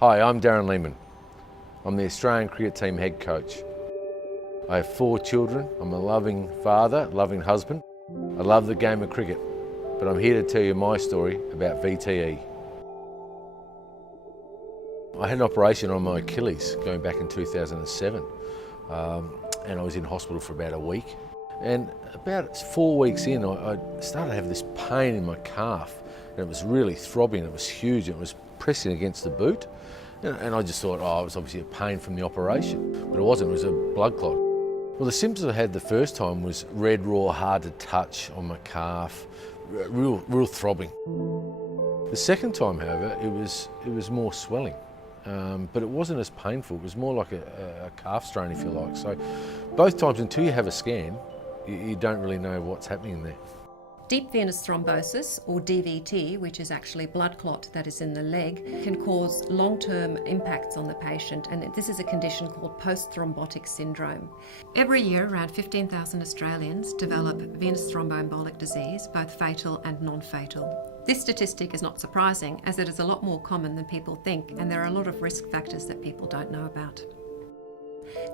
Hi, I'm Darren Lehmann. I'm the Australian cricket team head coach. I have 4 children. I'm a loving father, loving husband. I love the game of cricket, but I'm here to tell you my story about VTE. I had an operation on my Achilles going back in 2007, and I was in hospital for about a week. And about 4 weeks in, I started to have this pain in my calf, and it was really throbbing. It was huge. It was pressing against the boot, and I just thought, oh, it was obviously a pain from the operation, but it wasn't. It was a blood clot. Well, the symptoms I had the first time was red, raw, hard to touch on my calf, real throbbing. The second time, however, it was more swelling, but it wasn't as painful. It was more like a calf strain, if you like. So both times, until you have a scan, you don't really know what's happening there. Deep venous thrombosis, or DVT, which is actually blood clot that is in the leg, can cause long-term impacts on the patient, and this is a condition called post-thrombotic syndrome. Every year, around 15,000 Australians develop venous thromboembolic disease, both fatal and non-fatal. This statistic is not surprising, as it is a lot more common than people think, and there are a lot of risk factors that people don't know about.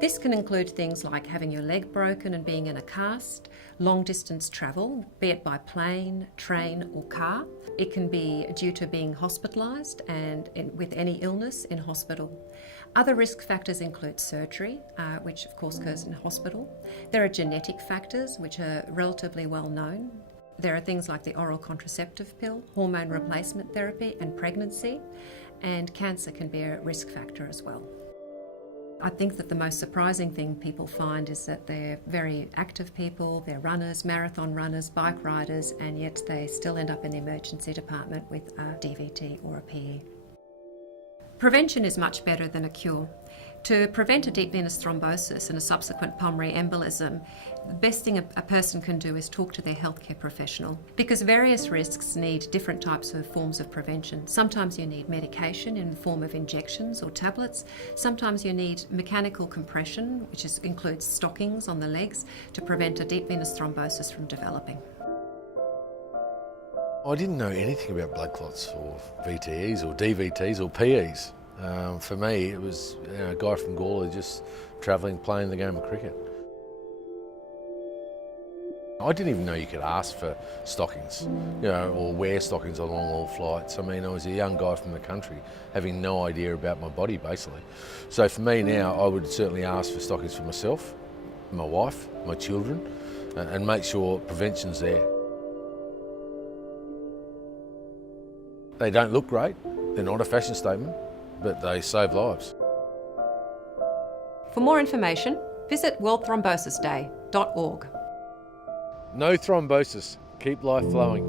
This can include things like having your leg broken and being in a cast, long distance travel, be it by plane, train or car. It can be due to being hospitalised and with any illness in hospital. Other risk factors include surgery, which of course occurs in hospital. There are genetic factors which are relatively well known. There are things like the oral contraceptive pill, hormone replacement therapy and pregnancy, and cancer can be a risk factor as well. I think that the most surprising thing people find is that they're very active people, they're runners, marathon runners, bike riders, and yet they still end up in the emergency department with a DVT or a PE. Prevention is much better than a cure. To prevent a deep venous thrombosis and a subsequent pulmonary embolism, the best thing a person can do is talk to their healthcare professional, because various risks need different types of forms of prevention. Sometimes you need medication in the form of injections or tablets. Sometimes you need mechanical compression, which includes stockings on the legs, to prevent a deep venous thrombosis from developing. I didn't know anything about blood clots or VTEs or DVTs or PEs. For me, it was a guy from Gawler just travelling, playing the game of cricket. I didn't even know you could ask for stockings, or wear stockings on long-haul flights. I mean, I was a young guy from the country, having no idea about my body, basically. So for me now, I would certainly ask for stockings for myself, my wife, my children, and make sure prevention's there. They don't look great, they're not a fashion statement, but they save lives. For more information, visit worldthrombosis.org. No thrombosis, keep life flowing.